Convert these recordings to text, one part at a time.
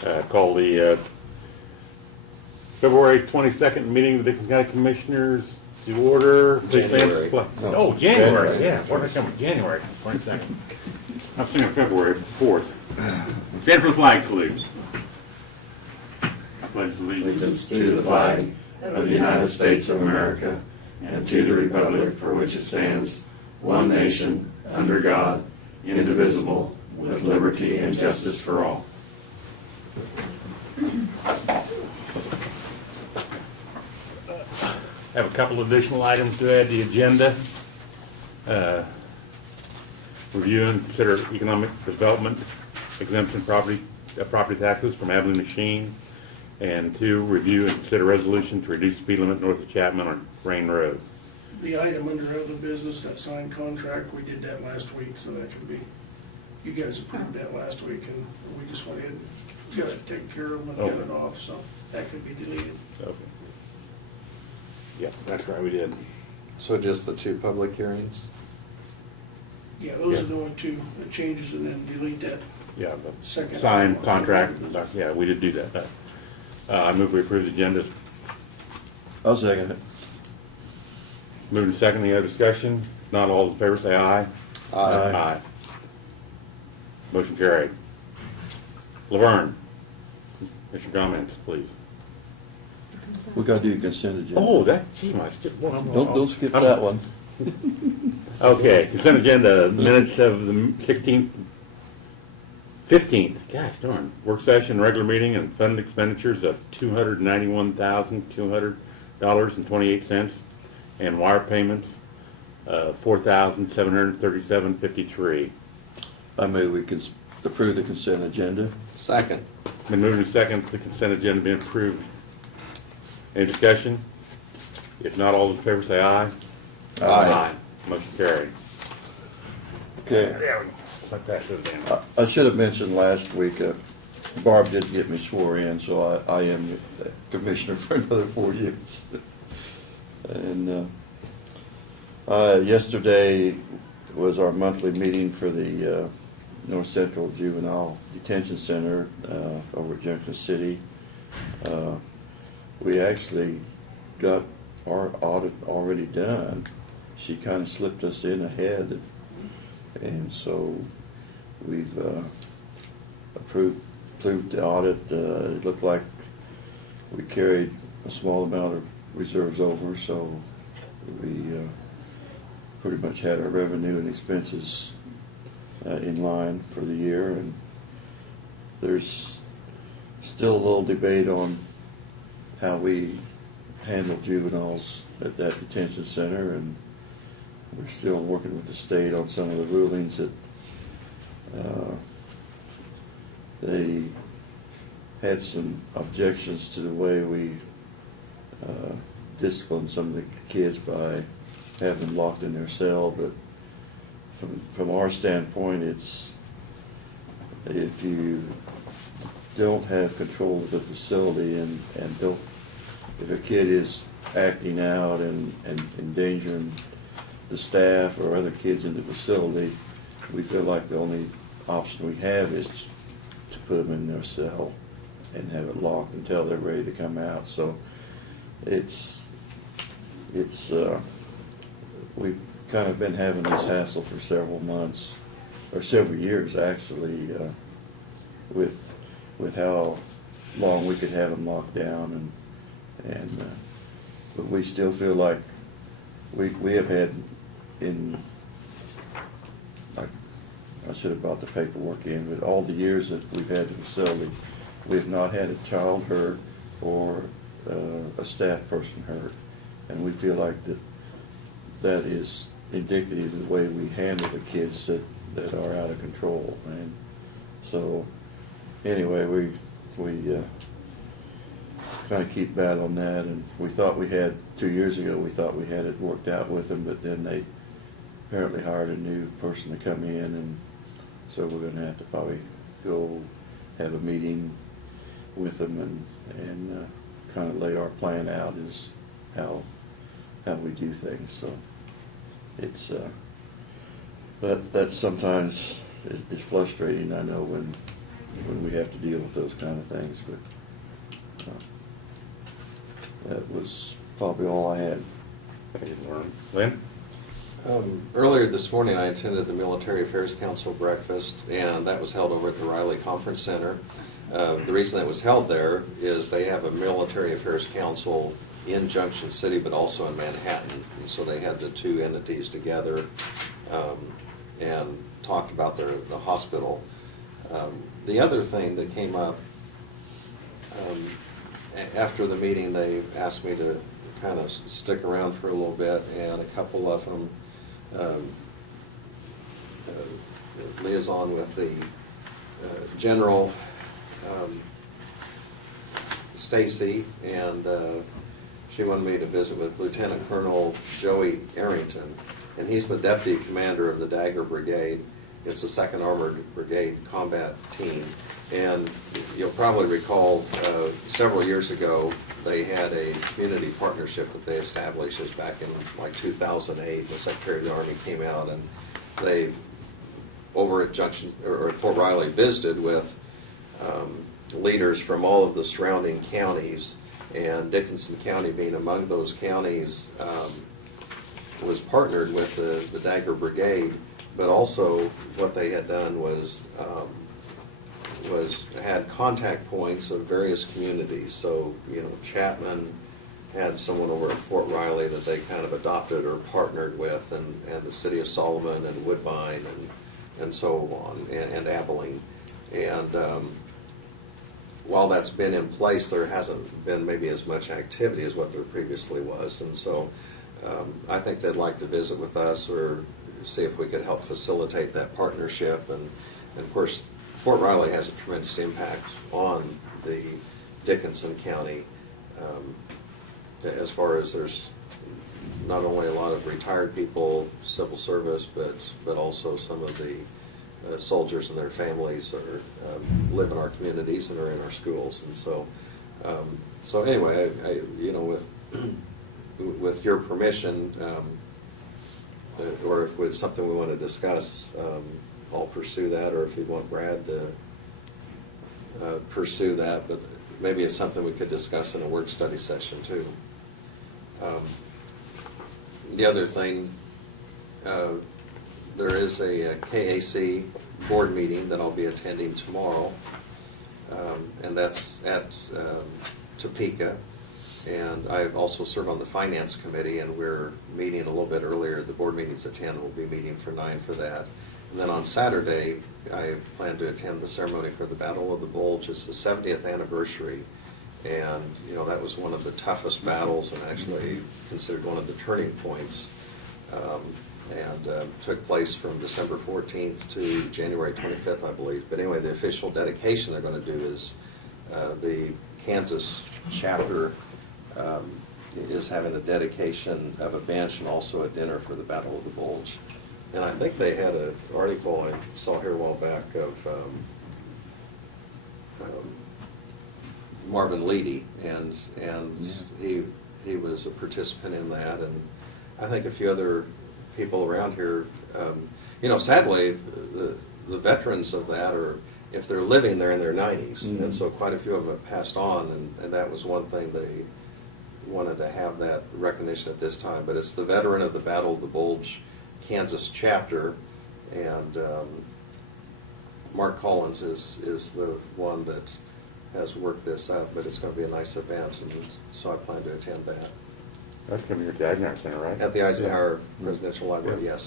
Call the February 22nd meeting of the Dixon County Commissioners to order. Please stand for the flag. Oh, January, yeah. Where did I come from? January 22nd. I'm thinking February 4th. Stand for the flag salute. I pledge Allegiance to the flag of the United States of America and to the republic for which it stands, one nation, under God, indivisible, with liberty and justice for all. Have a couple additional items to add to the agenda. Review and consider economic development exemption property taxes from Abilene Machine. And 2, review and consider resolution to reduce speed limit north of Chapman on Rain Road. The item under other business, that signed contract, we did that last week, so that could be, you guys approved that last week, and we just went ahead and got it taken care of and got it off, so that could be deleted. Okay. Yep, that's right, we did. So just the 2 public hearings? Yeah. Yeah, those are the only two changes, and then delete that. Yeah, the Second. signed contract, yeah, we did do that. I move we approve the agenda. I'll second it. Moving to second, any other discussion? If not, all in favor say aye. Aye. Motion carried. Laverne, what's your comments, please? We gotta do consent agenda. Oh, that, gee, I skipped one. Don't skip that one. Okay, consent agenda, minutes of the 15th, gosh darn, work session, regular meeting, and fund expenditures of $291,200.28, and wire payments, $4,737.53. I move we can approve the consent agenda. Second. Been moved and second, the consent agenda being approved. Any discussion? If not, all in favor say aye. Aye. Motion carried. Okay. There we go. Let that go down. I should have mentioned last week, Barb did get me swore in, so I am the commissioner for another 4 years. And yesterday was our monthly meeting for the North Central Juvenile Detention Center over at Junction City. We actually got our audit already done. She kind of slipped us in ahead, and so we've approved the audit. It looked like we carried a small amount of reserves over, so we pretty much had our revenue and expenses in line for the year. And there's still a little debate on how we handle juveniles at that detention center, and we're still working with the state on some of the rulings that they had some objections to the way we discipline some of the kids by having them locked in their cell. But from our standpoint, it's if you don't have control of the facility and don't, if a kid is acting out and endangering the staff or other kids in the facility, we feel like the only option we have is to put them in their cell and have it locked until they're ready to come out. So we've kind of been having this hassle for several months, or several years actually, with how long we could have them locked down, but we still feel like we have had I should have brought the paperwork in, but all the years that we've had the facility, we've not had a child hurt or a staff person hurt, and we feel like that is indicative of the way we handle the kids that are out of control. And so anyway, we kind of keep battling that, and we thought we had 2 years ago, we thought we had it worked out with them, but then they apparently hired a new person to come in, and so we're going to have to probably go have a meeting with them and kind of lay our plan out as how we do things. So it's that sometimes is frustrating. I know when we have to deal with those kind of things, but that was probably all I had. Thank you, Norm. Lynn? Earlier this morning, I attended the Military Affairs Council breakfast, and that was held over at the Riley Conference Center. The reason that was held there is they have a Military Affairs Council in Junction City, but also in Manhattan. And so they had the two entities together and talked about the hospital. The other thing that came up, after the meeting, they asked me to kind of stick around for a little bit, and a couple of them liaison with the General Stacy, and she wanted me to visit with Lieutenant Colonel Joey Arrington, and he's the deputy commander of the Dagger Brigade. It's the 2nd Armored Brigade combat team, and you'll probably recall several years ago they had a community partnership that they established. It was back in like 2008. The Secretary of the Army came out, and they, over at Junction or Fort Riley, visited with leaders from all of the surrounding counties, and Dickinson County being among those counties was partnered with the Dagger Brigade, but also what they had done was had contact points of various communities. So, you know, Chapman had someone over at Fort Riley that they kind of adopted or partnered with, and the city of Solomon and Woodbine and so on, and Abilene. And while that's been in place, there hasn't been maybe as much activity as what there previously was. And so I think they'd like to visit with us or see if we could help facilitate that partnership. And of course, Fort Riley has a tremendous impact on the Dickinson County as far as there's not only a lot of retired people, civil service, but also some of the soldiers and their families are live in our communities and are in our schools. And so so anyway, I you know, with your permission, or if it's something we want to discuss, I'll pursue that, or if you'd want Brad to pursue that, but maybe it's something we could discuss in a work study session too. The other thing, there is a KAC board meeting that I'll be attending tomorrow, and that's at Topeka. And I've also served on the Finance Committee, and we're meeting a little bit earlier. The board meeting's at 10, we'll be meeting for 9 for that. And then on Saturday, I plan to attend the ceremony for the Battle of the Bulge. It's the 70th anniversary, and you know, that was one of the toughest battles and actually considered one of the turning points. Took place from December 14th to January 25th, I believe. But anyway, the official dedication they're going to do is the Kansas chapter is having a dedication of a bench and also a dinner for the Battle of the Bulge. And I think they had an article I saw here a while back of Marvin Leedy, and he was a participant in that, and I think a few other people around here. You know, sadly, the veterans of that are, if they're living, they're in their 90s, Mm-hmm. and so quite a few of them have passed on, and that was one thing they wanted to have that recognition at this time. But it's the veteran of the Battle of the Bulge Kansas chapter, and Mark Collins is the one that has worked this up, but it's going to be a nice event, and so I plan to attend that. That's going to be your Dagner Center, right? At the Eisenhower Presidential Library, Yeah.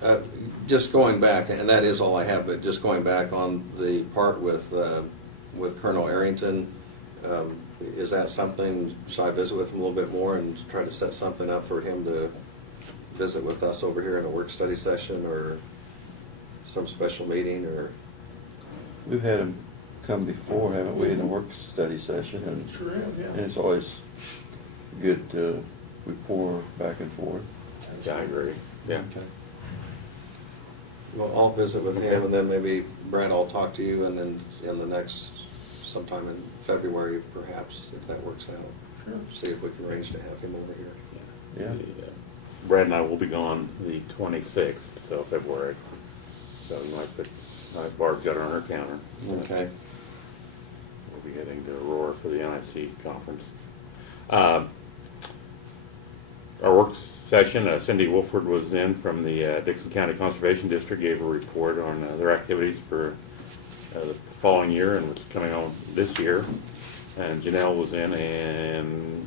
yes. Just going back, and that is all I have, but just going back on the part with Colonel Arrington, is that something, should I visit with him a little bit more and try to set something up for him to visit with us over here in a work study session or some special meeting, or? We've had him come before, haven't we, in a work study session, and Sure have, yeah. and it's always good, we pour back and forth. Yeah, I agree. Yeah. Okay. Well, I'll visit with him, and then maybe Brad, I'll talk to you, and then in the next, sometime in February perhaps, if that works out. Sure. See if we can arrange to have him over here. Yeah. Brad and I will be gone the 26th, so February. so you might put, Barb's got it on her counter. Okay. We'll be heading to Aurora for the NIC conference. Our work session, Cindy Wolford was in from the Dixon County Conservation District, gave a report on their activities for the following year and what's coming on this year. And Janelle was in and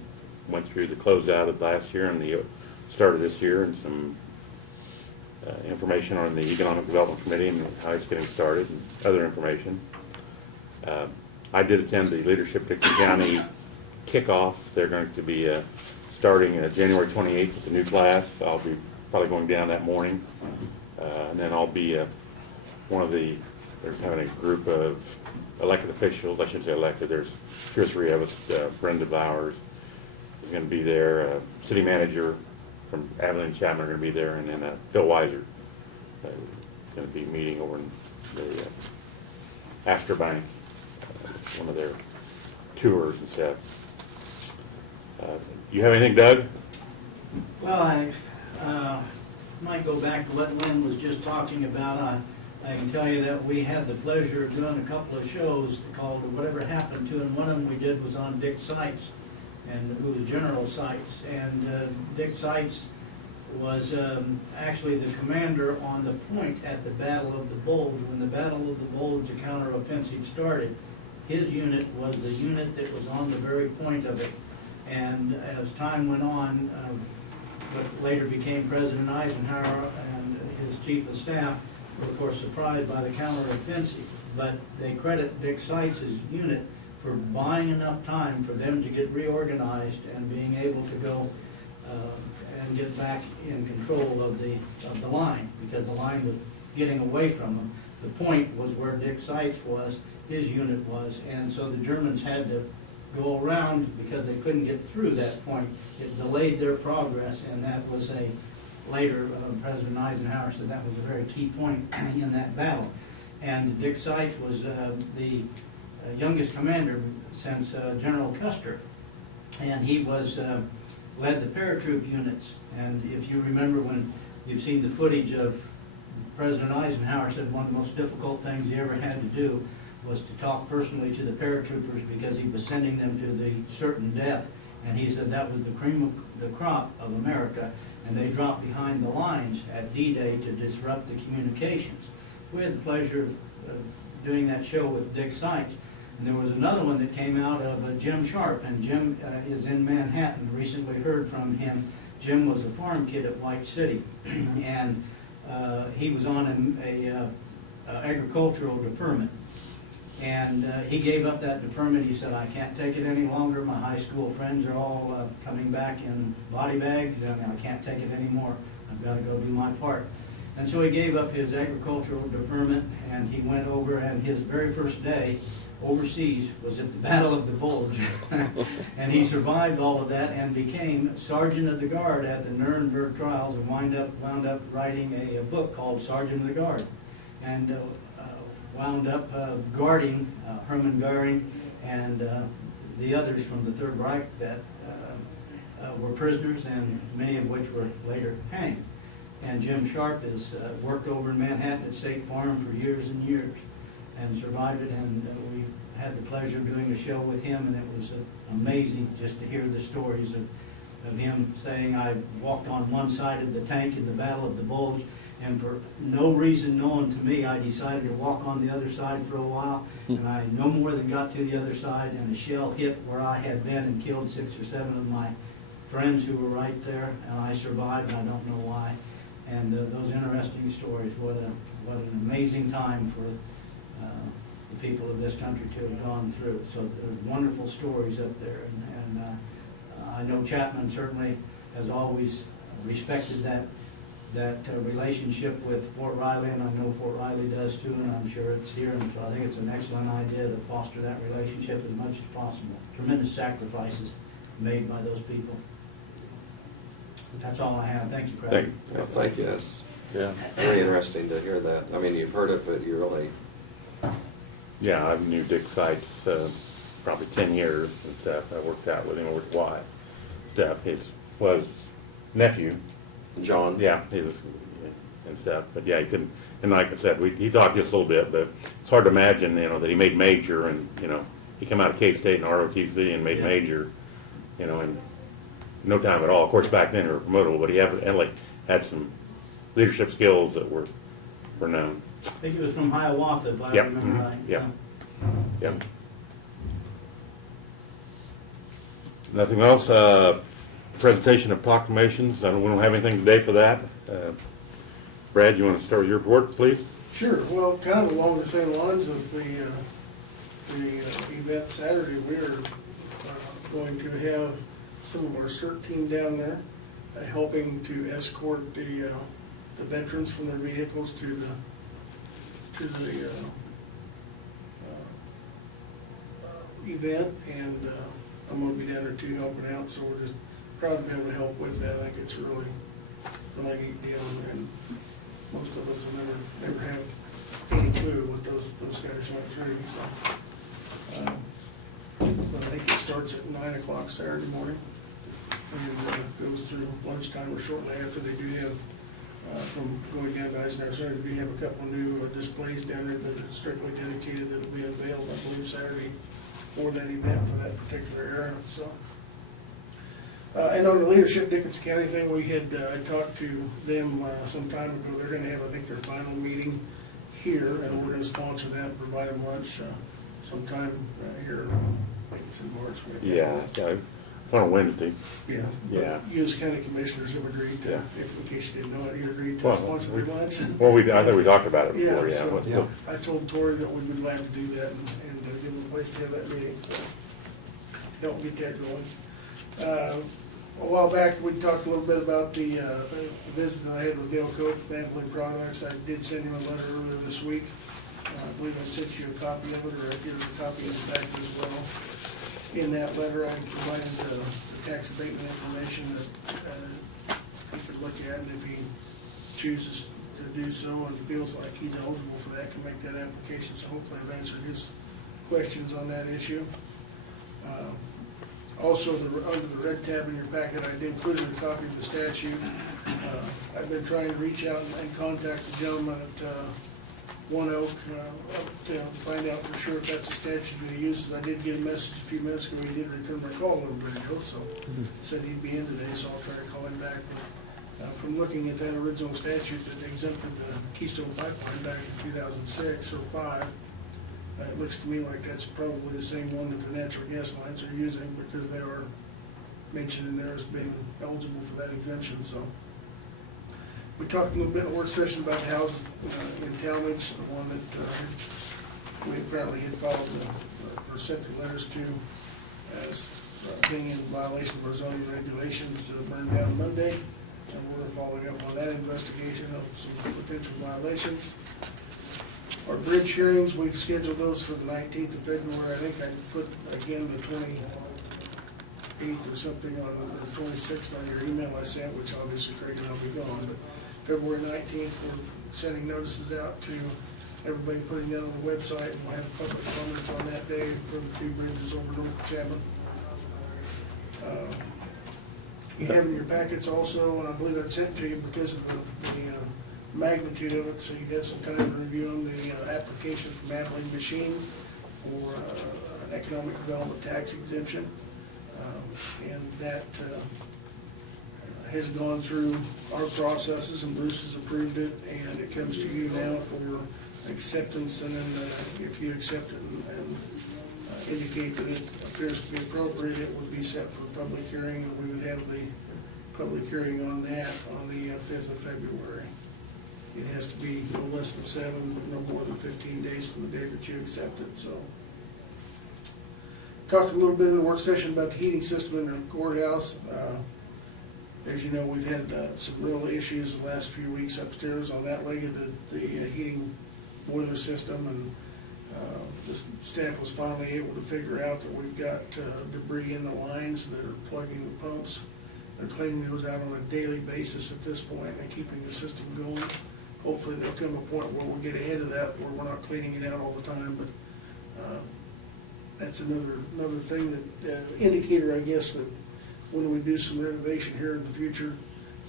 went through the closeout of last year and the start of this year and some information on the Economic Development Committee and how it's getting started and other information. I did attend the Leadership Dixon County kickoff. They're going to be starting January 28th with the new class. I'll be probably going down that morning. And then I'll be one of the, they're having a group of elected officials, I shouldn't say elected, there's 2 or 3 of us. Brenda Bowers is going to be there. City manager from Abilene Chapman are going to be there. And then Phil Weiser is going to be meeting over in the Astor Bank, one of their tours and stuff. You have anything, Doug? Well, I might go back to what Lynn was just talking about. I can tell you that we had the pleasure of doing a couple of shows called Whatever Happened To, and one of them we did was on Dick Seitz, and who was General Seitz. And Dick Seitz was actually the commander on the point at the Battle of the Bulge. When the Battle of the Bulge, the counteroffensive started, his unit was the unit that was on the very point of it. And as time went on, what later became President Eisenhower and his chief of staff were of course surprised by the counteroffensive. But they credit Dick Seitz's unit for buying enough time for them to get reorganized and being able to go and get back in control of the line, because the line was getting away from them. The point was where Dick Seitz was, his unit was, and so the Germans had to go around because they couldn't get through that point. It delayed their progress, and that was later President Eisenhower said that was a very key point in that battle. And Dick Seitz was the youngest commander since General Custer, and he was led the paratroop units. And if you remember, when you've seen the footage of President Eisenhower, said one of the most difficult things he ever had to do was to talk personally to the paratroopers because he was sending them to the certain death. And he said that was the cream of the crop of America, and they dropped behind the lines at D-Day to disrupt the communications. We had the pleasure of doing that show with Dick Seitz. And there was another one that came out of Jim Sharp, and Jim is in Manhattan. Recently heard from him. Jim was a farm kid at White City, and he was on a agricultural deferment. And he gave up that deferment. He said, I can't take it any longer. My high school friends are all coming back in body bags, and I can't take it anymore. I've got to go do my part. And so he gave up his agricultural deferment, and he went over, and his very first day overseas was at the Battle of the Bulge. And he survived all of that and became Sergeant of the Guard at the Nuremberg trials, and wound up writing a book called Sergeant of the Guard. And wound up guarding Hermann Goering and the others from the Third Reich that were prisoners, and many of which were later hanged. And Jim Sharp has worked over in Manhattan at State Farm for years and years and survived it, and we had the pleasure of doing a show with him, and it was amazing just to hear the stories of him saying, I walked on one side of the tank in the Battle of the Bulge, and for no reason known to me, I decided to walk on the other side for a while, and I no more than got to the other side, and a shell hit where I had been and killed 6 or 7 of my friends who were right there, and I survived, and I don't know why. And those interesting stories, what an amazing time for the people of this country to have gone through. So there's wonderful stories up there, and I know Chapman certainly has always respected that relationship with Fort Riley, and I know Fort Riley does too, and I'm sure it's here, and so I think it's an excellent idea to foster that relationship as much as possible. Tremendous sacrifices made by those people. That's all I have. Thank you, President. Well, thank you. That's Yeah. very interesting to hear that. I mean, you've heard it, but you really, Yeah, I knew Dick Seitz probably 10 years and stuff. I worked out with him over at Y stuff. His nephew, John. yeah, he was and stuff. But yeah, he couldn't, and like I said, he talked just a little bit, but it's hard to imagine, that he made major and, he came out of K-State and ROTC and made Yeah. major, in no time at all. Of course, back then they were promotable, but he evidently had some leadership skills that were known. I think it was from Hiawatha, if I Yep, remember mhm, right. yep. Yep. Nothing else? Presentation of proclamations. We don't have anything today for that. Brad, you want to start with your report, please? Sure, well, kind of along the same lines of the event Saturday, we're going to have some of our CERT team down there helping to escort the veterans from their vehicles to the event, and I'm gonna be down there too helping out, so we're just proud to be able to help with that. I think it's a really neat deal, and most of us will never have any clue what those guys went through, so. But I think it starts at 9 o'clock Saturday morning, and goes through lunchtime or shortly after. They do have, from going down to Eisenhower Center, we have a couple of new displays down there that are strictly dedicated, that'll be available, I believe, Saturday for that event, for that particular era, so. And on the Leadership Dickinson County thing, we had, I talked to them some time ago. They're gonna have, I think, their final meeting here, and we're gonna sponsor that, and provide them lunch sometime here, I think it's in March. Yeah, it's on Wednesday. Yeah. Yeah. You as county commissioners have agreed to, Yeah. if in case you didn't know it, you agreed to Well, sponsor their lunch. Well, I think we talked about it before, yeah. so Yeah. I told Tori that we'd be glad to do that and give them a place to have that meeting, so help get that going. A while back, we talked a little bit about the visit that I had with Dale Cope, Family Products. I did send him a letter earlier this week. I believe I sent you a copy of it, or I gave you a copy of the back as well. In that letter, I provided the tax abatement information that he could look at, and if he chooses to do so and feels like he's eligible for that, can make that application. So hopefully I've answered his questions on that issue. Also, under the red tab in your packet, I did include a copy of the statute. I've been trying to reach out and contact the gentleman at One Oak to find out for sure if that's the statute that he uses. I did get a message a few minutes ago. He did return my call a little bit ago, so said he'd be in today, so I'll try to call him back. But, from looking at that original statute that exempted the Keystone Pipeline back in 2006 or 5, it looks to me like that's probably the same one that the natural gas lines are using, because they are mentioned in there as being eligible for that exemption, so. We talked a little bit in the work session about the houses in Talmadge, the one that we apparently had filed or sent the letters to as being in violation of our zoning regulations, burned down Monday, and we're following up on that investigation of some potential violations. Our bridge hearings, we've scheduled those for the 19th of February. I think I put, again, the 28th or something on, or 26th on your email I sent, which obviously Craig and I'll be gone, but February 19th, we're sending notices out to everybody, putting that on the website, and we'll have public comments on that day for the 2 bridges over North Chapman. You have in your packets also, and I believe I sent to you because of the magnitude of it, so you have some time to review them, the application from Abilene Machine for an economic development tax exemption. And that has gone through our processes, and Bruce has approved it, and it comes to you now for acceptance, and then if you accept it and indicate that it appears to be appropriate, it would be set for a public hearing, and we would have the public hearing on that on the 5th of February. It has to be no less than 7, but no more than 15 days from the day that you accept it, so. Talked a little bit in the work session about the heating system in the courthouse. As you know, we've had some real issues the last few weeks upstairs on that leg of the heating boiler system, and the staff was finally able to figure out that we've got debris in the lines that are plugging the pumps. They're cleaning those out on a daily basis at this point and keeping the system going. Hopefully there'll come a point where we'll get ahead of that, where we're not cleaning it out all the time, but that's another thing that indicator, I guess, that when we do some renovation here in the future,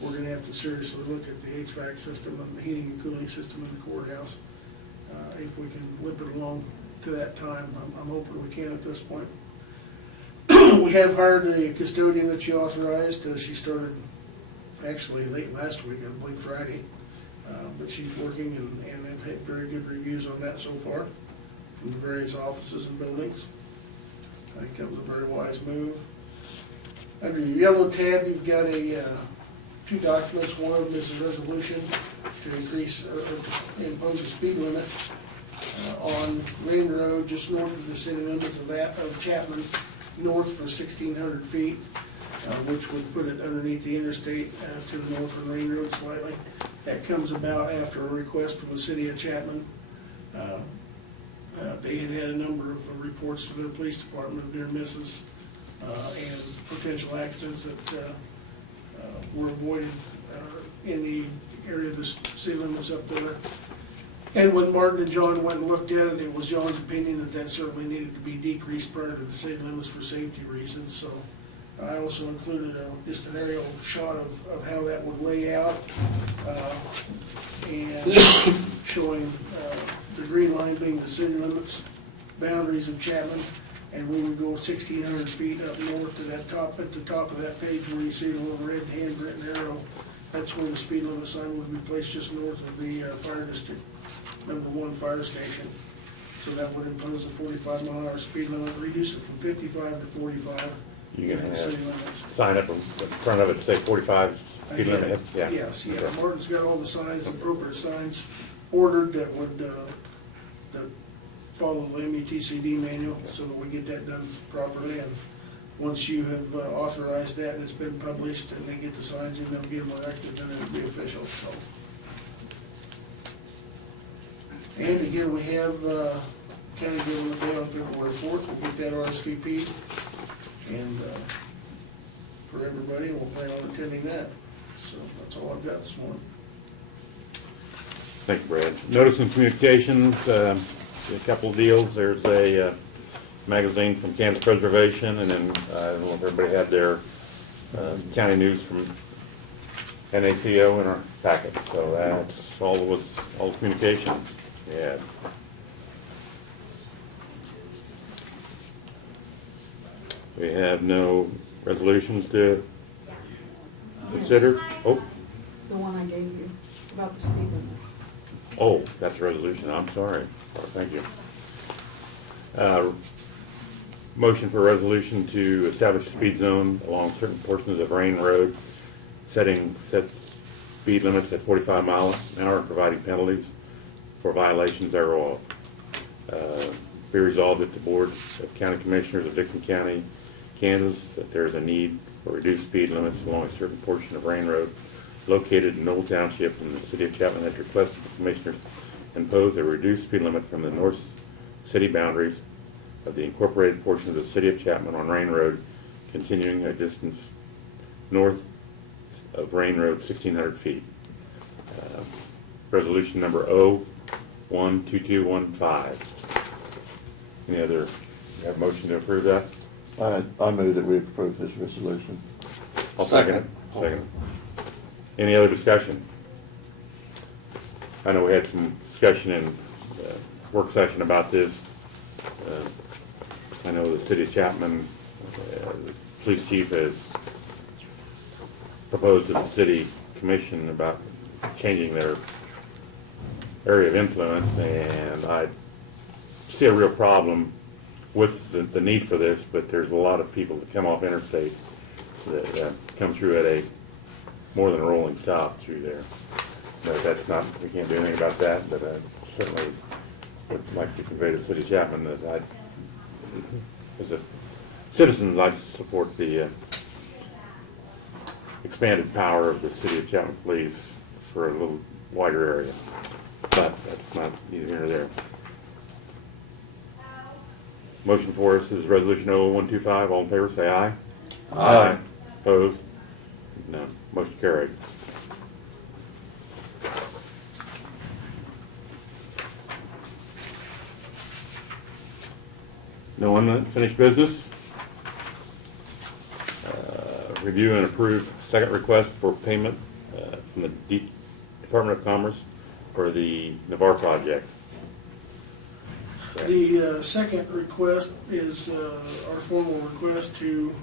we're gonna have to seriously look at the HVAC system and the heating and cooling system in the courthouse. If we can whip it along to that time, I'm hoping we can at this point. We have hired a custodian that she authorized. She started actually late last week, I believe Friday. But she's working and have had very good reviews on that so far from the various offices and buildings. I think that was a very wise move. Under your yellow tab, you've got two documents. One of them is a resolution to increase or to impose a speed limit on Rain Road just north of the city limits of Chapman, north for 1,600 feet, which would put it underneath the interstate to the north of Rain Road slightly. That comes about after a request from the city of Chapman. They had had a number of reports to their police department of near misses and potential accidents that were avoided in the area of the city limits up there. And when Martin and John went and looked at it, it was John's opinion that that certainly needed to be decreased prior to the city limits for safety reasons. So I also included just an aerial shot of how that would lay out and showing the green line being the city limits, boundaries of Chapman, and we would go 1,600 feet up north to that top, at the top of that page where you see the little red handwritten arrow. That's where the speed limit sign would be placed, just north of the fire district, #1 fire station. So that would impose a 45-mile-an-hour speed limit, reduce it from 55 to 45. You're gonna in the have city limits. sign up in front of it to say 45 speed limit? Yeah. Yes, yeah. Okay. Martin's got all the signs, appropriate signs ordered that would, that follow the MUTCD manual, so that we get that done properly. And once you have authorized that and it's been published and they get the signs in, they'll get them erected, then it'll be official, so. And again, we have county government day on February 4th. We'll get that RSVP and for everybody, and we'll plan on attending that. So that's all I've got this morning. Thank you, Brad. Notice and communications, a couple of deals. There's a magazine from Kansas Preservation, and then I don't know if everybody had their county news from NACO in our packet. So that's all the communications. Yeah. We have no resolutions to consider. Oh, The one I gave you about the speed limit. oh, that's a resolution. I'm sorry. Oh, thank you. Motion for resolution to establish a speed zone along certain portions of Rain Road, set speed limits at 45 miles an hour and providing penalties for violations thereof. Be resolved that the Board of County Commissioners of Dixon County, Kansas, that there is a need for reduced speed limits along a certain portion of Rain Road located in Knoll Township, and the City of Chapman has requested the Commissioners impose a reduced speed limit from the north city boundaries of the incorporated portion of the City of Chapman on Rain Road, continuing a distance north of Rain Road 1,600 feet. Resolution number 012215. Any other, you have a motion to approve that? I move that we approve this resolution. I'll second it. Second it. Any other discussion? I know we had some discussion in work session about this. I know the City of Chapman, the police chief has proposed to the city commission about changing their area of influence, and I see a real problem with the need for this, but there's a lot of people that come off interstate that come through at a more than a rolling stop through there. But that's not, we can't do anything about that, but I certainly would like to convey to the City of Chapman that I, as a citizen, I'd support the expanded power of the City of Chapman Police for a little wider area. But that's not neither here nor there. Motion for us is resolution 0125. All in favor, say aye. Aye. Opposed? No. Motion carried. No unfinished business. Review and approve second request for payment from the Department of Commerce for the Navarre project. The second request is our formal request to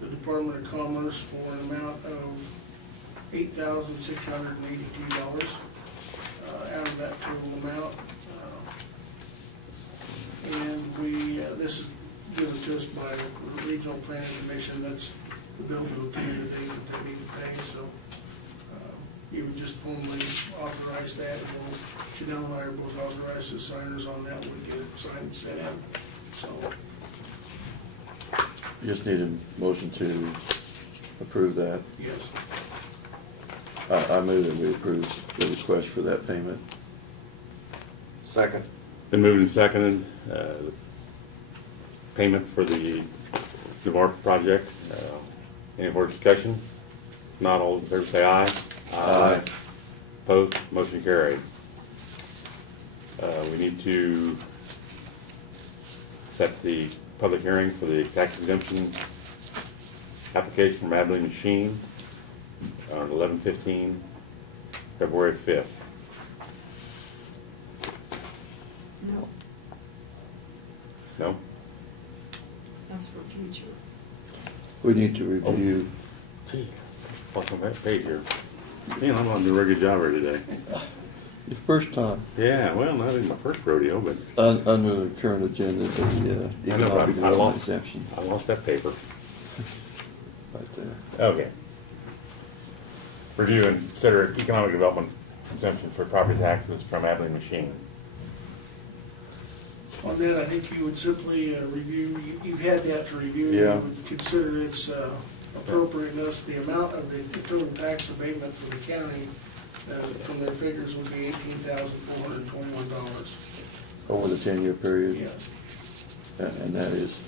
the Department of Commerce for an amount of $8,682 out of that total amount. And this is given to us by the Regional Planning Commission. That's the bill for the candidate that they need to pay, so you would just formally authorize that, and Chanel and I are both authorized as signers on that, we get it signed and sent in, so. You just need a motion to approve that. Yes. I move that we approve the request for that payment. Second. Been moved and seconded, the payment for the Navarre project. Any more discussion? Not all in favor, say aye. Aye. Opposed, motion carried. We need to set the public hearing for the tax exemption application from Abilene Machine on 11/15, February 5th. No, No? that's for future. We need to review, Gee, what's on that page here? Man, I'm not doing a very good job here today. the first time, Yeah, well, not in my first rodeo, but under the current agenda, the I know, economic but I development lost- exemption, I lost that paper. right there. Okay. Review and consider economic development exemption for property taxes from Abilene Machine. On that, I think you would simply review, you've had that to review. Yeah. You would consider its appropriateness, the amount of the total tax abatement for the county, from their figures would be $18,421. Over the 10-year period. Yes. And that is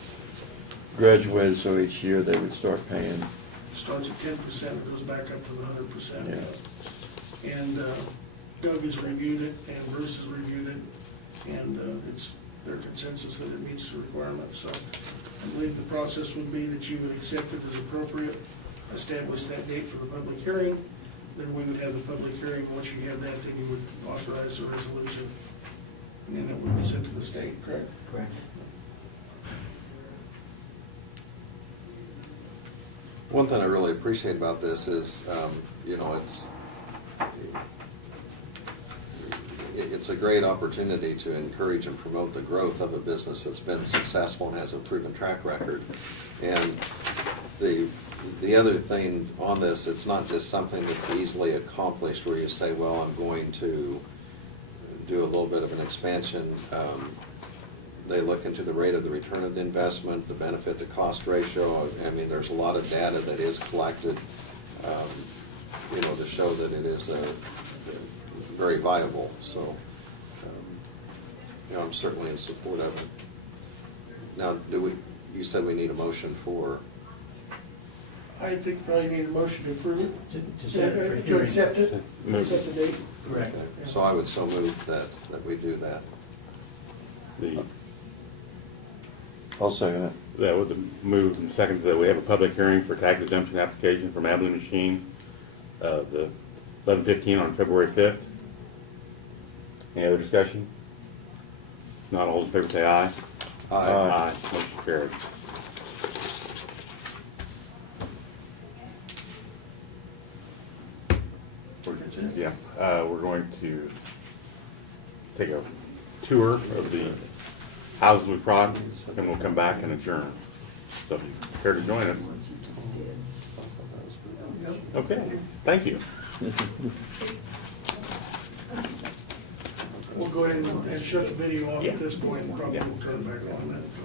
graduated, so each year they would start paying. Starts at 10%, it goes back up to the 100%. Yeah. And Doug has reviewed it, and Bruce has reviewed it, and it's their consensus that it meets the requirements. So I believe the process would be that you would accept it as appropriate, establish that date for the public hearing, then we would have the public hearing. Once you have that, then you would authorize a resolution, and then it would be sent to the state, correct? Correct. One thing I really appreciate about this is, it's a great opportunity to encourage and promote the growth of a business that's been successful and has a proven track record. And the other thing on this, it's not just something that's easily accomplished where you say, well, I'm going to do a little bit of an expansion. They look into the rate of the return of the investment, the benefit to cost ratio. I mean, there's a lot of data that is collected, to show that it is very viable. So, I'm certainly in support of it. Now, you said we need a motion for, I think probably need a motion to approve it. To set it for To hearing. accept it, accept the date. Correct. so I would so move that we do that. I'll second it. That was the move and second, that we have a public hearing for tax exemption application from Abilene Machine, the 11/15 on February 5th. Any other discussion? Not all in favor, say aye. Aye. Motion carried. Yeah, we're going to take a tour of the houses we brought, and we'll come back and adjourn. So if you care to join us. Okay, thank you. We'll go ahead and shut the video off Yeah. at this point, and probably Yeah. we'll turn it back on then. So.